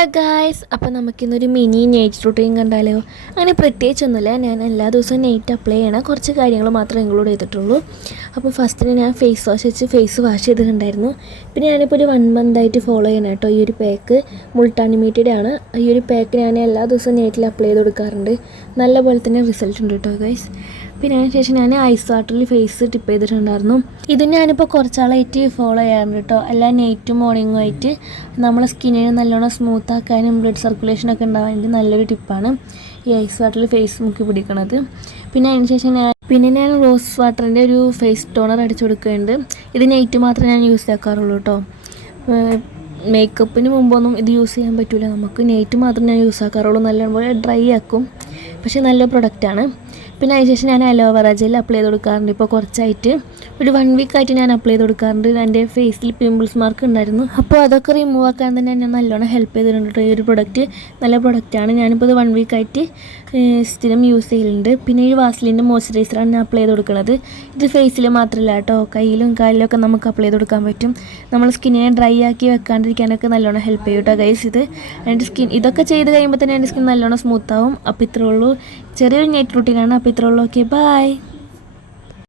Hello guys, അപ്പോൾ നമുക്കിന്നൊരു mini night routine കണ്ടാലോ. അങ്ങനെ പ്രത്യേകിച്ചൊന്നുമില്ല, ഞാൻ എല്ലാ ദിവസവും നൈറ്റ് അപ്ലൈ ചെയ്യണ കുറച്ച് കാര്യങ്ങൾ മാത്രമേ ഇൻക്ലൂഡ് ചെയ്തിട്ടുള്ളൂ. അപ്പോൾ ഫസ്റ്റിന് ഞാൻ ഫേസ് വാഷ് വെച്ച് ഫേസ് വാഷ് ചെയ്തിട്ടുണ്ടായിരുന്നു. പിന്നെ ഞാനിപ്പോൾ ഒരു 1 മന്തായിട്ട് ഫോളോ ചെയ്യണം കേട്ടോ. ഈ ഒരു പാക്ക് മുൾട്ടാനിമേറ്റഡ് ആണ്. ഈ ഒരു പാക്ക് ഞാൻ എല്ലാ ദിവസവും നൈറ്റിൽ അപ്ലൈ ചെയ്ത് കൊടുക്കാറുണ്ട്. നല്ലപോലെ തന്നെ റിസൾട്ട് ഉണ്ട് കേട്ടോ ഗൈസ്. പിന്നെ അതിന് ശേഷം ഞാൻ ഐസ് വാട്ടറിൽ ഫേസ് ടിപ്പ് ചെയ്തിട്ടുണ്ടായിരുന്നു. ഇത് ഞാനിപ്പോൾ കുറച്ചാളായിട്ട് ഫോളോ ചെയ്യാറുണ്ട് കേട്ടോ. എല്ലാ നൈറ്റും മോർണിംഗും ആയിട്ട് നമ്മളെ സ്കിന്നിന് നല്ലോണം സ്മൂത്ത് ആക്കാനും ബ്ലഡ് സർക്കുലേഷനൊക്കെ ഉണ്ടാകാൻ വേണ്ടി നല്ലൊരു ടിപ്പാണ് ഈ ഐസ് വാട്ടറിൽ ഫേസ് മുക്കി പിടിക്കണത്. പിന്നെ അതിന് ശേഷം ഞാൻ റോസ് വാട്ടറിൻ്റെ ഒരു ഫേസ് ടോണർ അടിച്ചു കൊടുക്കുന്നുണ്ട്. ഇത് നൈറ്റ് മാത്രമേ ഞാൻ യൂസ് ആക്കാറുള്ളൂ കേട്ടോ. മേക്കപ്പിന് മുമ്പൊന്നും ഇത് യൂസ് ചെയ്യാൻ പറ്റില്ല, നമുക്ക് നൈറ്റ് മാത്രമേ ഞാൻ യൂസ് ആക്കാറുള്ളൂ. നല്ലപോലെ ഡ്രൈ ആക്കും, പക്ഷേ നല്ല പ്രൊഡക്റ്റാണ്. പിന്നെ അതിന് ശേഷം ഞാൻ അലോവേറ ജെൽ അപ്ലൈ ചെയ്ത് കൊടുക്കാറുണ്ട്. ഇപ്പോൾ കുറച്ചായിട്ട് ഒരു 1 വീക്കായിട്ട് ഞാൻ അപ്ലൈ ചെയ്ത് കൊടുക്കാറുണ്ട്. എൻ്റെ ഫേസിൽ പിമ്പിൾസ് മാർക്ക് ഉണ്ടായിരുന്നു, അപ്പോൾ അതൊക്കെ റിമൂവ് ആക്കാൻ തന്നെ ഞാൻ നല്ലോണം ഹെൽപ്പ് ചെയ്തിട്ടുണ്ട്. ഈ ഒരു പ്രൊഡക്റ്റ് നല്ല പ്രൊഡക്റ്റാണ്. ഞാനിപ്പോൾ ഇത് 1 വീക്കായിട്ട് സ്ഥിരം യൂസ് ചെയ്യലുണ്ട്. പിന്നെ ഈ വാസ്ലിൻ്റെ മോയ്സ്ചറൈസറാണ് ഞാൻ അപ്ലൈ ചെയ്ത് കൊടുക്കുന്നത്. ഇത് ഫേസിൽ മാത്രമല്ല കേട്ടോ, കയ്യിലും കാലിലൊക്കെ നമുക്ക് അപ്ലൈ ചെയ്ത് കൊടുക്കാൻ പറ്റും. നമ്മൾ സ്കിന്നിനെ ഡ്രൈ ആക്കി വെക്കാണ്ടിരിക്കാനൊക്കെ നല്ലോണം ഹെൽപ്പ് ചെയ്യും കേട്ടോ ഗൈസ്. എൻ്റെ സ്കിൻ ഇതൊക്കെ ചെയ്ത് കഴിയുമ്പോൾ തന്നെ എൻ്റെ സ്കിൻ നല്ലോണം സ്മൂത്ത് ആവും. അപ്പോൾ ഇത്രേ ഉള്ളൂ, ചെറിയൊരു നൈറ്റ് റൂട്ടീനാണ്. അപ്പോൾ ഇത്രേ ഉള്ളൂ. Okay, by.